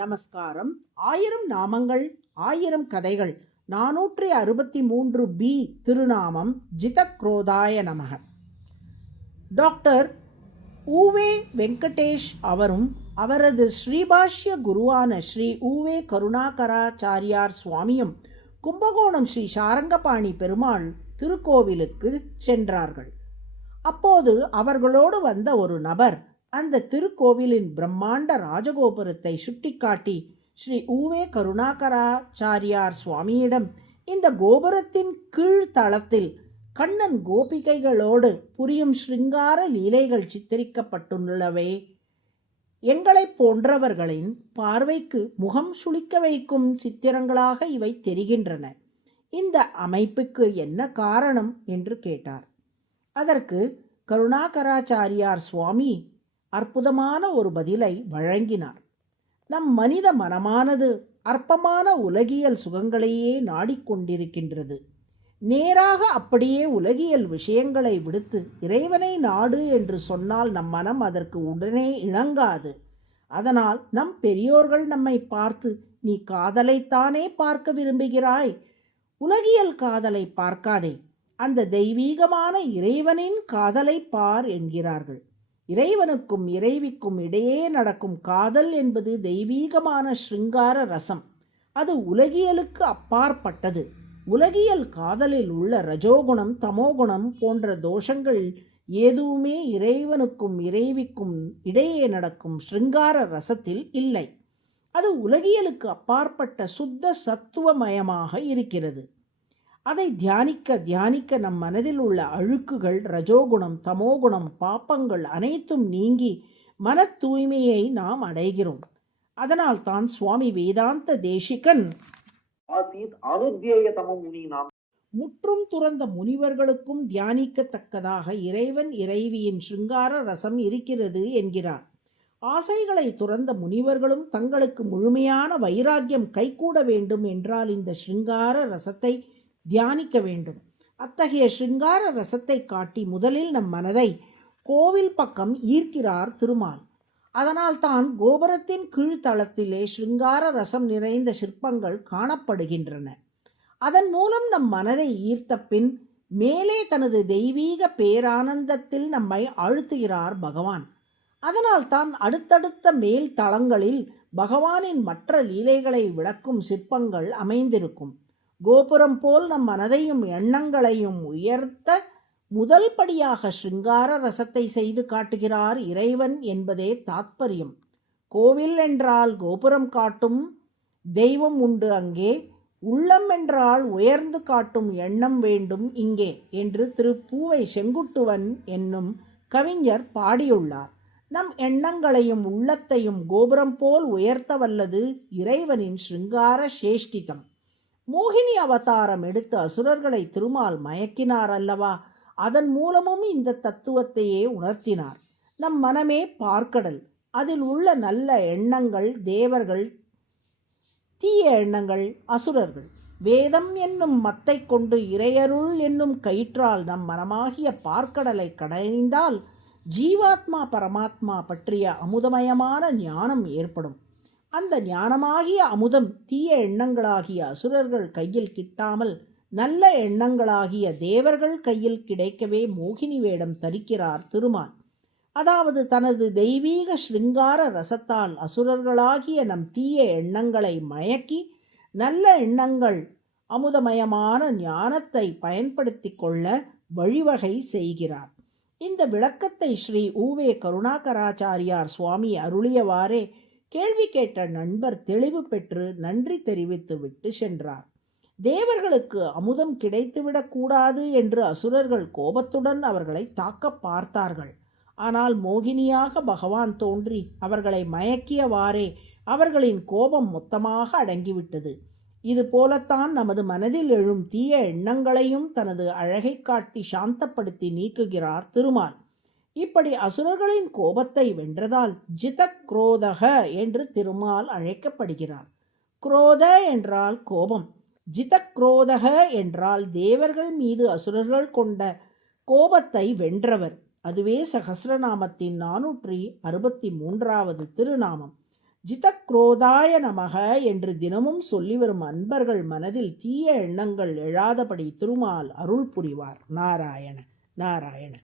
நமஸ்காரம். 1000 நாமங்கள் 1000 கதைகள் 463 திருநாமம் ஜிதக்ரோதாய நமக. டாக்டர் ஊவே வெங்கடேஷ் அவரும் அவரது ஸ்ரீபாஷ்ய குருவான ஸ்ரீ ஊவே கருணாகராச்சாரியார் சுவாமியும் கும்பகோணம் ஸ்ரீ சாரங்கபாணி பெருமாள் திருக்கோவிலுக்கு சென்றார்கள். அப்போது அவர்களோடு வந்த ஒரு நபர் அந்த திருக்கோவிலின் பிரம்மாண்ட ராஜகோபுரத்தை சுட்டிக்காட்டி ஸ்ரீ ஊவே கருணாகராச்சாரியார் சுவாமியிடம், இந்த கோபுரத்தின் கீழ்த்தளத்தில் கண்ணன் கோபிகைகளோடு புரியும் ஸ்ருங்கார லீலைகள் சித்தரிக்கப்பட்டுள்ளவே எங்களைப் போன்றவர்களின் பார்வைக்கு முகம் சுளிக்க வைக்கும் சித்திரங்களாக இவை தெரிகின்றன. இந்த அமைப்புக்கு என்ன காரணம் என்று கேட்டார். அதற்கு கருணாகராச்சாரியார் சுவாமி அற்புதமான ஒரு பதிலை வழங்கினார். நம் மனித மனமானது அற்பமான உலகியல் சுகங்களையே நாடிக்கொண்டிருக்கின்றது. நேராக அப்படியே உலகியல் விஷயங்களை விடுத்து இறைவனை நாடு என்று சொன்னால் நம் மனம் அதற்கு உடனே இணங்காது. அதனால் நம் பெரியோர்கள் நம்மை பார்த்து, நீ காதலைத்தானே பார்க்க விரும்புகிறாய், உலகியல் காதலை பார்க்காதே, அந்த தெய்வீகமான இறைவனின் காதலை பார் என்கிறார்கள். இறைவனுக்கும் இறைவிக்கும் இடையே நடக்கும் காதல் என்பது தெய்வீகமான ஸ்ருங்கார ரசம். அது உலகியலுக்கு அப்பாற்பட்டது. உலகியல் காதலில் உள்ள ரஜோகுணம் தமோகுணம் போன்ற தோஷங்கள் எதுவுமே இறைவனுக்கும் இறைவிக்கும் இடையே நடக்கும் ஸ்ருங்கார ரசத்தில் இல்லை. அது உலகியலுக்கு அப்பாற்பட்ட சுத்த சத்துவமயமாக இருக்கிறது. அதை தியானிக்க தியானிக்க நம் மனதில் உள்ள அழுக்குகள், ரஜோகுணம் தமோகுணம் பாப்பங்கள் அனைத்தும் நீங்கி மன தூய்மையை நாம் அடைகிறோம். அதனால் தான் சுவாமி வேதாந்த தேசிகன் முற்றும் துறந்த முனிவர்களுக்கும் தியானிக்கத்தக்கதாக இறைவன் இறைவியின் ஸ்ருங்கார ரசம் இருக்கிறது என்கிறார். ஆசைகளை துறந்த முனிவர்களும் தங்களுக்கு முழுமையான வைராக்கியம் கைகூட வேண்டும் என்றால் இந்த ஸ்ருங்கார ரசத்தை தியானிக்க வேண்டும். அத்தகைய ஸ்ருங்கார ரசத்தை காட்டி முதலில் நம் மனதை கோவில் பக்கம் ஈர்க்கிறார் திருமால். அதனால் தான் கோபுரத்தின் கீழ்த்தளத்திலே ஸ்ருங்கார ரசம் நிறைந்த சிற்பங்கள் காணப்படுகின்றன. அதன் மூலம் நம் மனதை ஈர்த்த பின் மேலே தனது தெய்வீக பேரானந்தத்தில் நம்மை அழுத்துகிறார் பகவான். அதனால் தான் அடுத்தடுத்த மேல் தளங்களில் பகவானின் மற்ற லீலைகளை விளக்கும் சிற்பங்கள் அமைந்திருக்கும். கோபுரம் போல் நம் மனதையும் எண்ணங்களையும் உயர்த்த முதல் படியாக ஸ்ருங்கார ரசத்தை செய்து காட்டுகிறார் இறைவன் என்பதே தாத்பரியம். கோவில் என்றால் கோபுரம் காட்டும் தெய்வம் உண்டு அங்கே, உள்ளம் என்றால் உயர்ந்து காட்டும் எண்ணம் வேண்டும் இங்கே என்று திரு பூவை செங்குட்டுவன் என்னும் கவிஞர் பாடியுள்ளார். நம் எண்ணங்களையும் உள்ளத்தையும் கோபுரம் போல் உயர்த்த வல்லது இறைவனின் ஸ்ருங்கார சேஷ்டிதம். மோகினி அவதாரம் எடுத்து அசுரர்களை திருமால் மயக்கினார் அல்லவா, அதன் மூலமும் இந்த தத்துவத்தையே உணர்த்தினார். நம் மனமே பார்க்கடல், அதில் உள்ள நல்ல எண்ணங்கள் தேவர்கள், தீய எண்ணங்கள் அசுரர்கள். வேதம் என்னும் மத்தை கொண்டு இறையருள் என்னும் கயிற்றால் நம் மனமாகிய பார்க்கடலை கடைந்தால் ஜீவாத்மா பரமாத்மா பற்றிய அமுதமயமான ஞானம் ஏற்படும். அந்த ஞானமாகிய அமுதம் தீய எண்ணங்களாகிய அசுரர்கள் கையில் கிட்டாமல் நல்ல எண்ணங்களாகிய தேவர்கள் கையில் கிடைக்கவே மோகினி வேடம் தரிக்கிறார் திருமால். அதாவது தனது தெய்வீக ஸ்ருங்கார ரசத்தால் அசுரர்களாகிய நம் தீய எண்ணங்களை மயக்கி நல்ல எண்ணங்கள் அமுதமயமான ஞானத்தை பயன்படுத்தி கொள்ள வழிவகை செய்கிறார். இந்த விளக்கத்தை ஸ்ரீ ஊவே கருணாகராச்சாரியார் சுவாமி அருளியவாறே கேள்வி கேட்ட நண்பர் தெளிவு பெற்று நன்றி தெரிவித்து விட்டு சென்றார். தேவர்களுக்கு அமுதம் கிடைத்துவிடக் கூடாது என்று அசுரர்கள் கோபத்துடன் அவர்களை தாக்க பார்த்தார்கள். ஆனால் மோகினியாக பகவான் தோன்றி அவர்களை மயக்கியவாறே அவர்களின் கோபம் மொத்தமாக அடங்கிவிட்டது. இது போலத்தான் நமது மனதில் எழும் தீய எண்ணங்களையும் தனது அழகை காட்டி சாந்தப்படுத்தி நீக்குகிறார் திருமால். இப்படி அசுரர்களின் கோபத்தை வென்றதால் ஜிதக்ரோதக என்று திருமால் அழைக்கப்படுகிறார். குரோத என்றால் கோபம், ஜிதக்ரோதக என்றால் தேவர்கள் மீது அசுரர்கள் கொண்ட கோபத்தை வென்றவர். அதுவே சகஸ்ரநாமத்தின் 463வது திருநாமம். ஜிதக்ரோதாய நமக என்று தினமும் சொல்லி வரும் அன்பர்கள் மனதில் தீய எண்ணங்கள் எழாதபடி திருமால் அருள் புரிவார். நாராயண நாராயண.